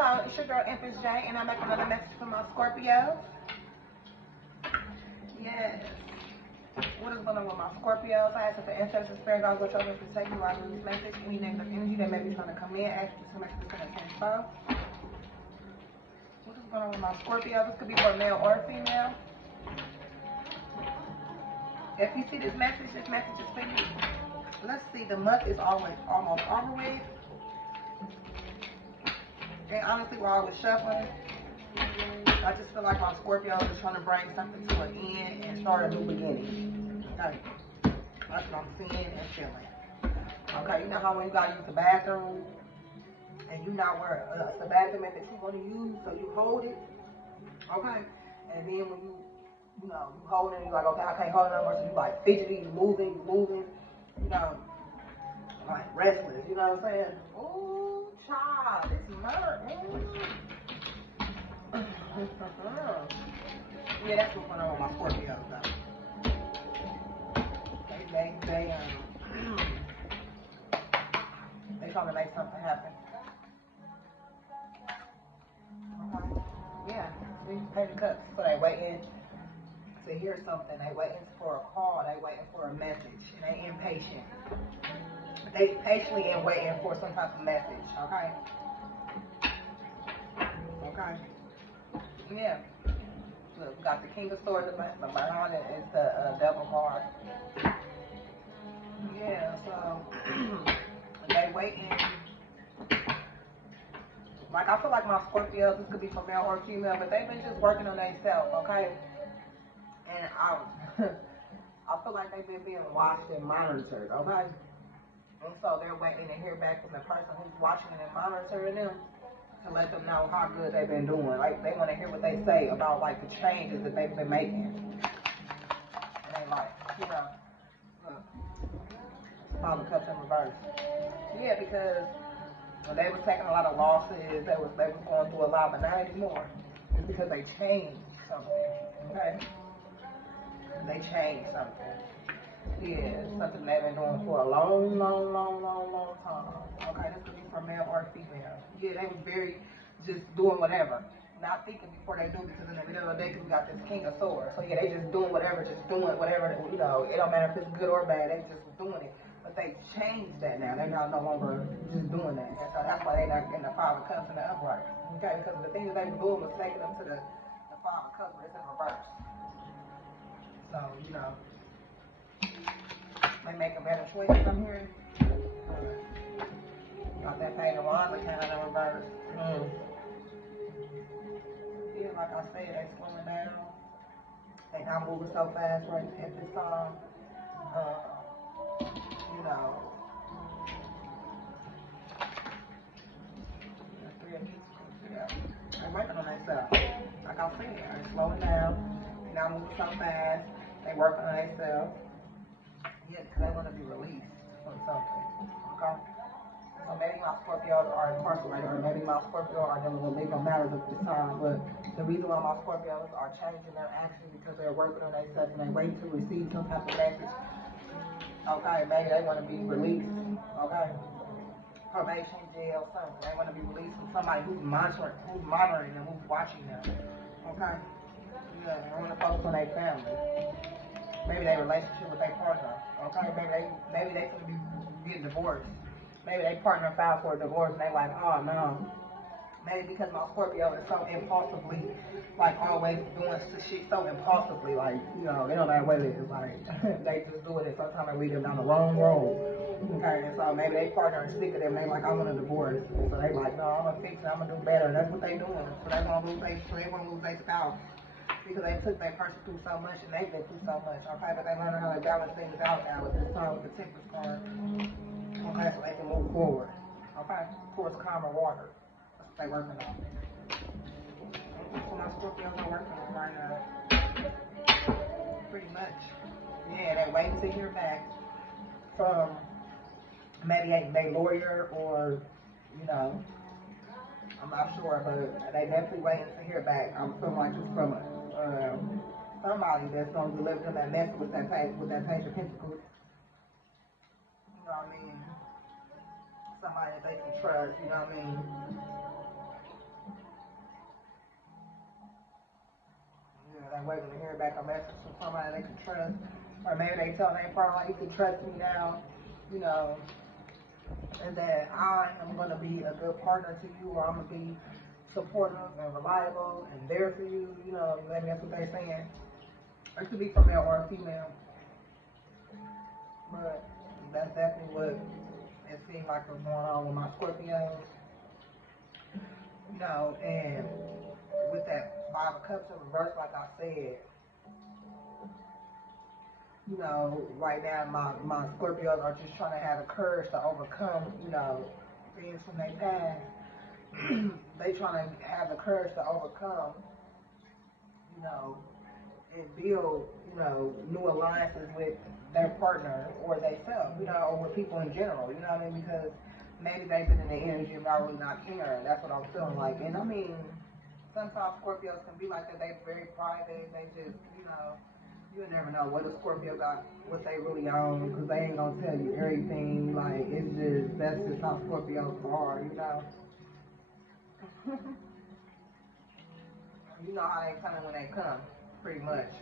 Hello, it's your girl Empress J, and I'm making another message for my Scorpio. Yes. What is going on with my Scorpios? I asked if the ancestors spirit guides what y'all to take you out of this message. Any negative energy that may be trying to come in, ask this to make this in a info. What is going on with my Scorpio? This could be for a male or a female. If you see this message is for you. Let's see, the month is almost over with. And honestly, while I was shuffling, I just feel like my Scorpio is trying to bring something to an end and start a new beginning. Okay? That's what I'm seeing and feeling. Okay, you know how when you gotta use the bathroom and you not where it's the bathroom that you want to use, so you hold it. Okay? And then when you hold it, you're like, okay, I can't hold it no more, so you like fidgety, you moving, you know, like restless, you know what I'm saying? Ooh, child, it's murder. Yeah, that's what's going on with my Scorpios, though. They trying to make something happen. Okay. Yeah, these pay the cups, so they waiting to hear something. They waiting for a call. They waiting for a message. And they impatient. They patiently and waiting for some type of message. Okay. Okay. Yeah. Look, we got the King of Swords behind it. It's the Devil card. Yeah. So they waiting. Like, I feel like my Scorpios, this could be for male or female, but they've been just working on themselves, okay? And I feel like they've been being watched and monitored, okay? And so they're waiting to hear back from the person who's watching and monitoring them to let them know how good they've been doing. Like, they want to hear what they say about, like, the changes that they've been making. And they like, you know, look, Five of Cups in reverse. Yeah, because when they was taking a lot of losses, they was going through a lot, but not anymore. It's because they changed something, okay? They changed something. Yeah, something they've been doing for a long time. Okay, this could be for male or female. Yeah, they was very just doing whatever. Not thinking before they do, because in the middle of the day, we got this King of Swords. So yeah, they just doing whatever, you know, it don't matter if it's good or bad, they just doing it. But they changed that now. They're not no longer just doing that. And so that's why they're not in the Five of Cups in the upright. Okay, because the things that they were doing was taking them to the Five of Cups, but it's in reverse. So, you know, they make a better choice. I'm hearing. Got that Page of Wands kind of in reverse. Yeah, like I said, they slowing down. They not moving so fast right at this time. You know, they're working on themselves. Like I said, they're slowing down. They're not moving so fast. They working on themselves. Yeah, because they want to be released from something. Okay? So maybe my Scorpios are incarcerated, or maybe my Scorpios are dealing with legal matters at this time. But the reason why my Scorpios are changing their actions because they're working on themselves and they wait to receive some type of message. Okay, maybe they want to be released. Okay, probation, jail, something. They want to be released from somebody who's monitoring them, who's watching them. Okay, yeah, they want to focus on their family. Maybe their relationship with their partner. Okay, maybe they could be getting divorced. Maybe they partner filed for a divorce and they like, oh no. Maybe because my Scorpio is so impulsively, like always doing shit so impulsively, like, you know, they don't know what it is, like, they just do it and sometimes they lead them down the wrong road. Okay, and so maybe they partner and sick of them, they like, I want a divorce. And so they like, no, I'm gonna fix it, I'm gonna do better. And that's what they doing. So they won't lose their spouse. Because they took that person through so much and they've been through so much, okay? But they learn how to balance things out now with this time with the Temperance card. Okay, so they can move forward. Okay? Towards calmer water. That's what they're working on. So my Scorpios are working on right now. Pretty much. Yeah, they're waiting to hear back from maybe a lawyer or, you know, I'm not sure, but they definitely waiting to hear back. I'm feeling like it's from somebody that's going to deliver them that message with that Page of Pentacles. You know what I mean? Somebody that they can trust, you know what I mean? like waiting to hear back a message from somebody they can trust. Or maybe they tell their partner, like, you can trust me now, you know, and that I am going to be a good partner to you, or I'm going to be supportive and reliable and there for you, you know, maybe that's what they're saying. It could be from male or a female. But that's definitely what it seemed like was going on with my Scorpios. You know, and with that Five of Cups in reverse, like I said, you know, right now my Scorpios are just trying to have the courage to overcome, you know, things from their past. They trying to have the courage to overcome, you know, and build, you know, new alliances with their partner or themselves, you know, or with people in general, you know what I mean? Because maybe they've been in the energy of not really not caring. That's what I'm feeling like. And I mean, sometimes Scorpios can be like that. They're very private. They just, you know, you never know what a Scorpio got, what they really own, because they ain't gonna tell you everything. Like, it's just, that's just how Scorpios are, you know. You know how they come when they come, pretty much.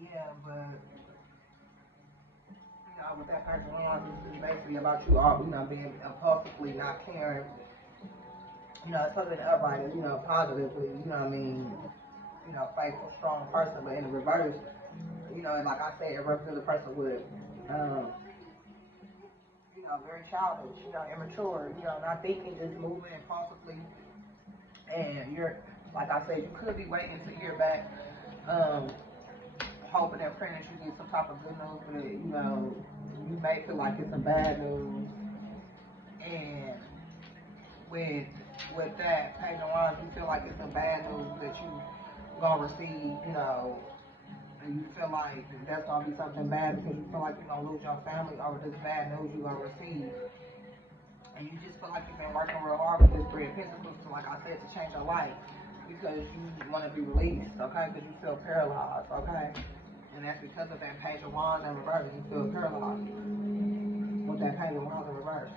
Yeah, but you know, with that type of law, this is basically about you all, you know, being impulsively not caring. You know, it's supposed to be upright, you know, positively, you know what I mean? You know, faithful, strong person, but in the reverse, you know, and like I said, it represents a person with, you know, very childish, you know, immature, you know, not thinking, just moving impulsively. And you're, like I said, you could be waiting to hear back, hoping and praying that you get some type of good news, but you know, you may feel like it's some bad news. And with that Page of Wands, you feel like it's some bad news that you gonna receive, you know, and you feel like that's gonna be something bad because you feel like you're gonna lose your family over this bad news you're gonna receive. And you just feel like you've been working real hard with this Three of Pentacles, so like I said, to change your life because you want to be released, okay? Because you feel paralyzed, okay? And that's because of that Page of Wands in reverse. You feel paralyzed with that Page of Wands in reverse.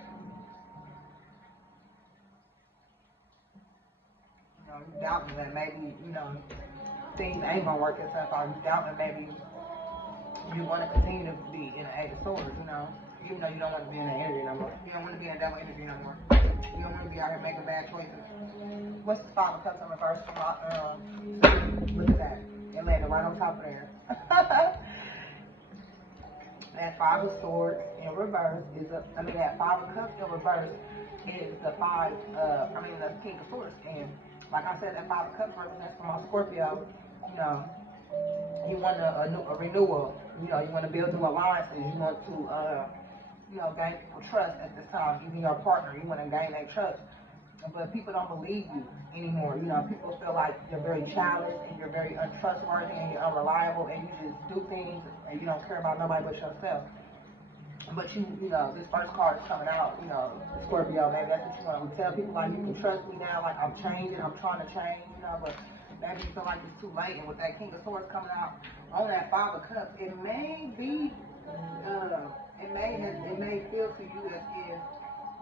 You know, you doubting that maybe, you know, things ain't gonna work itself out. You doubting maybe you want to continue to be in the Eight of Swords, you know, even though you don't want to be in that energy no more. You don't want to be in devil energy no more. You don't want to be out here making bad choices. What's the Five of Cups in reverse? Look at that. It landed right on top of there. That Five of Swords in reverse is that Five of Cups in reverse is the King of Swords. And like I said, that Five of Cups represents for my Scorpio, you know, you want a renewal, you know, you want to build new alliances, you want to, you know, gain people trust at this time, even your partner, you want to gain their trust. But people don't believe you anymore. You know, people feel like you're very childish and you're very untrustworthy and you're unreliable and you just do things and you don't care about nobody but yourself. But you know, this first card is coming out, you know, Scorpio, maybe that's what you want to tell people, like, you can trust me now, like, I'm changing, I'm trying to change, you know, but maybe you feel like it's too late. And with that King of Swords coming out on that Five of Cups, it may be, it may feel to you as if,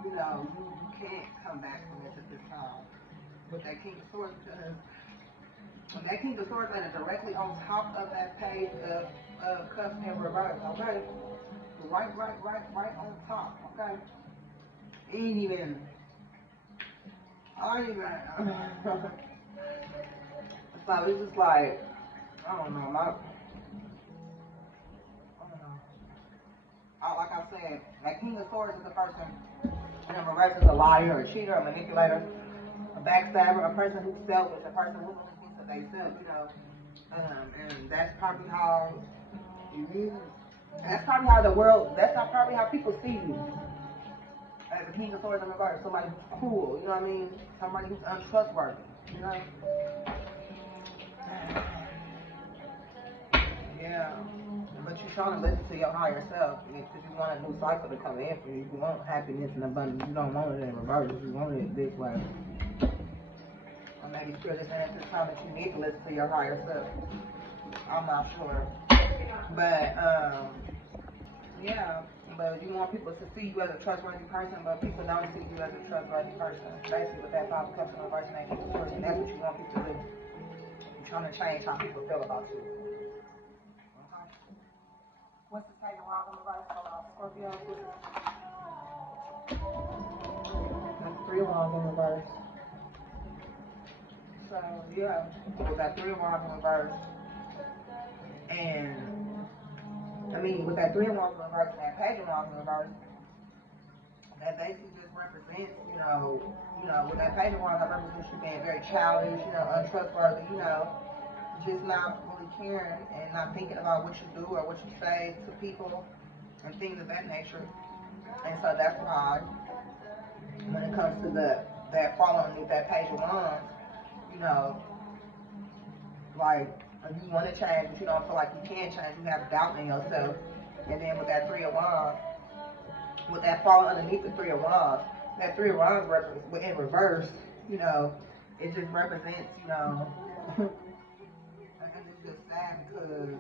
you know, you can't come back from this at this time with that King of Swords, because when that King of Swords landed directly on top of that Page of Cups in reverse, okay? Right on top, okay? Ain't even, I ain't even, so it's just like, I don't know, I don't know. Like I said, that King of Swords is a person, and reverse is a liar, a cheater, a manipulator, a backstabber, a person who's selfish, a person who only thinks of themselves, you know. And that's probably how that's probably how the world, that's not probably how people see you. As a King of Swords in reverse, somebody who's cruel, you know what I mean? Somebody who's untrustworthy, you know? Yeah. But you're trying to listen to your higher self because you want a new cycle to come in for you. You want happiness and abundance. You don't want it in reverse. You want it this way. Or maybe Spirit is saying at this time that you need to listen to your higher self. I'm not sure. But, yeah. But you want people to see you as a trustworthy person, but people don't see you as a trustworthy person. Basically, with that Five of Cups in reverse and that King of Swords, and that's what you want people to do. You're trying to change how people feel about you. Okay. What's the second round in reverse for Scorpio? That's 3 wands in reverse. So yeah, with that 3 wands in reverse, and I mean with that 3 wands in reverse and that Page of Wands in reverse, that basically just represents, with that Page of Wands, that represents you being very childish, untrustworthy, just not really caring and not thinking about what you do or what you say to people and things of that nature. And so that's why when it comes to that following with that Page of Wands, like you want to change, but you don't feel like you can change. You have doubt in yourself. And then with that 3 of Wands, with that falling underneath the 3 of Wands, that 3 of Wands in reverse, it just represents, and it's just sad because,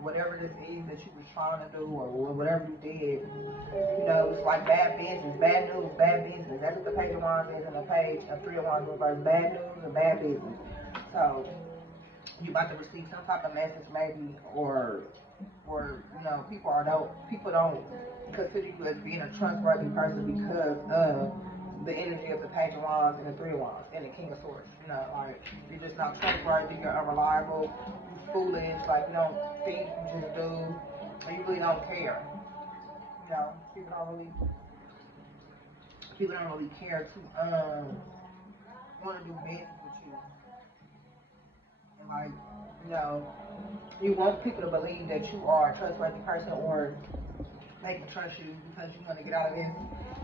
whatever this is that you was trying to do or whatever you did, it's like bad business, bad news, bad business. That's what the Page of Wands is in the page of 3 of Wands reverse, bad news and bad business. So you about to receive some type of message maybe, or people don't consider you as being a trustworthy person because of the energy of the Page of Wands and the 3 of Wands and the King of Swords. Like you're just not trustworthy, you're unreliable, you're foolish, like you don't think, you just do, and you really don't care. People don't really care to want to do business with you. And like, you want people to believe that you are a trustworthy person or they can trust you because you want to get out of this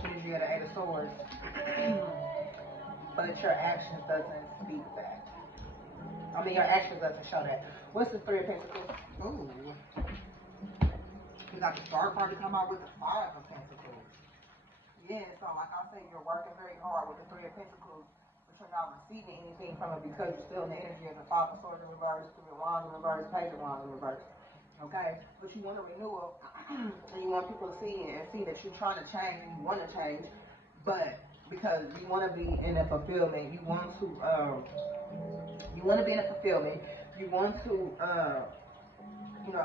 energy of the 8 of Swords. But your actions doesn't speak that. I mean, your actions doesn't show that. What's the 3 of Pentacles? Ooh. We got the Star card to come out with the 5 of Pentacles. Yeah, so like I said, you're working very hard with the 3 of Pentacles, but you're not receiving anything from it because you're still in the energy of the 5 of Swords in reverse, 3 of Wands in reverse, Page of Wands in reverse. Okay? But you want a renewal, and you want people to see it and see that you're trying to change, and you want to change, but because you want to be in a fulfillment, you want to be in a fulfillment, you want to,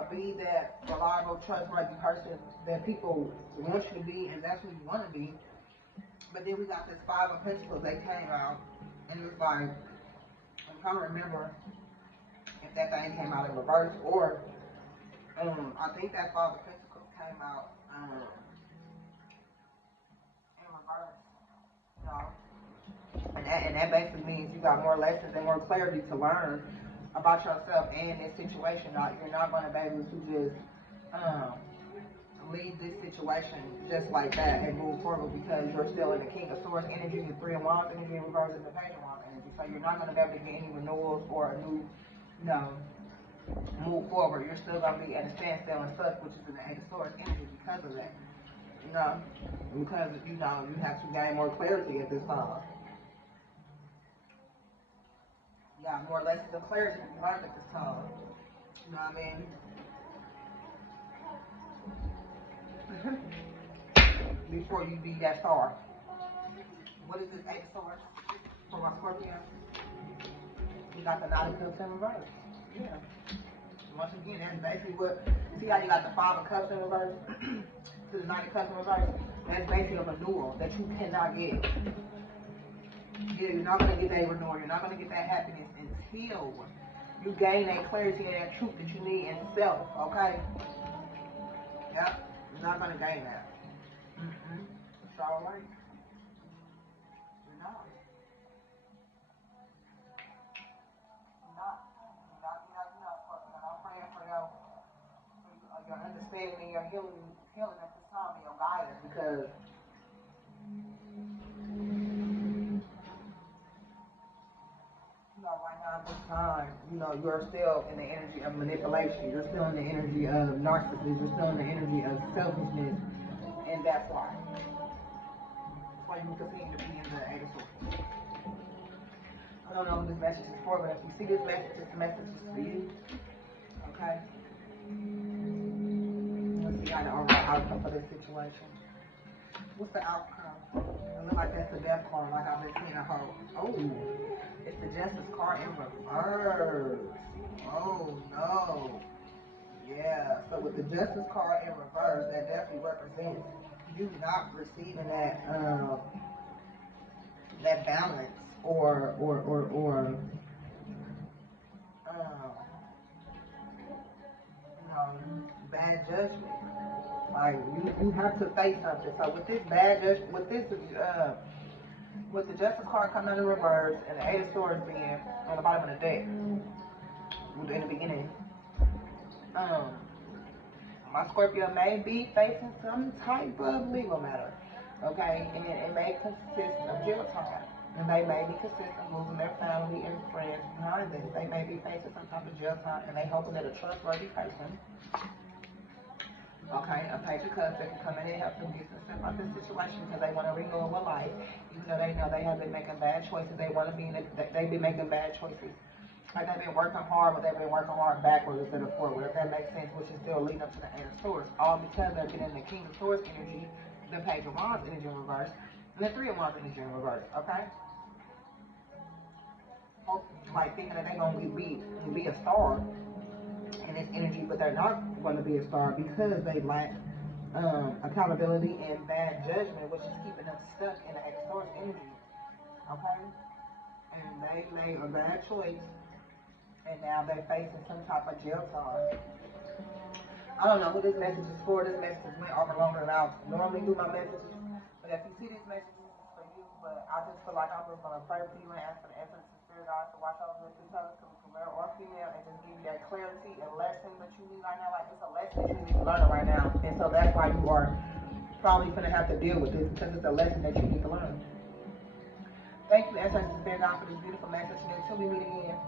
be that reliable, trustworthy person that people want you to be, and that's who you want to be. But then we got this 5 of Pentacles that came out, and it was like, I'm trying to remember if that thing came out in reverse, or I think that 5 of Pentacles came out in reverse, And that basically means you got more lessons and more clarity to learn about yourself and this situation. You're not going to be able to just leave this situation just like that and move forward because you're still in the King of Swords energy, the 3 of Wands energy, and reverse in the Page of Wands energy. So you're not going to be able to get any renewals or a new, move forward. You're still going to be at a standstill and stuck, which is in the 8 of Swords energy because of that. Because, you have to gain more clarity at this time. Yeah, more lessons and clarity you learned at this time. You know what I mean? Before you be that star. What is this 8 of Swords for my Scorpio? You got the Knight of Cups in reverse. Yeah. Once again, that's basically what. See how you got the 5 of Cups in reverse to the Knight of Cups in reverse? That's basically a renewal that you cannot get. Yeah, you're not going to get that renewal. You're not going to get that happiness until you gain that clarity and that truth that you need in self, okay? Yep, you're not going to gain that. It's all right. You're not. You're not. I'm praying for your understanding and your healing at this time and your guidance because right now at this time, you're still in the energy of manipulation. You're still in the energy of narcissism. You're still in the energy of selfishness. And that's why. That's why you continue to be in the 8 of Swords. I don't know what this message is for, but if you see this message, this message is for you. Okay? got an overall outcome for this situation. What's the outcome? It looks like that's the death card, like I've been seeing a whole. Oh, it's the justice card in reverse. Oh no. Yeah. So with the justice card in reverse, that definitely represents you not receiving that balance or bad judgment. Like you have to face something. So with this bad judgment, with the justice card coming in reverse and the 8 of Swords being on the bottom of the deck in the beginning, my Scorpio may be facing some type of legal matter, okay, and it may consist of jail time. And they may be consistent of losing their family and friends behind them. They may be facing some type of jail time, and they hoping that a trustworthy person, okay, a Page of Cups that can come in and help them get themselves out of this situation because they want to renew with life, even though they know they have been making bad choices. They want to be in they've been making bad choices. Like they've been working hard, but they've been working hard backwards instead of forward, if that makes sense, which is still leading up to the 8 of Swords. All because they've been in the King of Swords energy, the Page of Wands energy in reverse, and the 3 of Wands energy in reverse, okay? Like thinking that they're going to be a star in this energy, but they're not going to be a star because they lack accountability and bad judgment, which is keeping them stuck in the 8 of Swords energy, okay? And they made a bad choice, and now they're facing some type of jail time. I don't know who this message is for. This message went over longer than I normally do my messages. But if you see this message, it's for you. But I just feel like I'm just going to pray for you and ask for the essence of spirit God to watch over this because it from male or female and just give you that clarity and lesson that you need right now. Like it's a lesson that you need to learn right now. And so that's why you are probably going to have to deal with this because it's a lesson that you need to learn. Thank you, essence of spirit God, for this beautiful message. And until we meet again.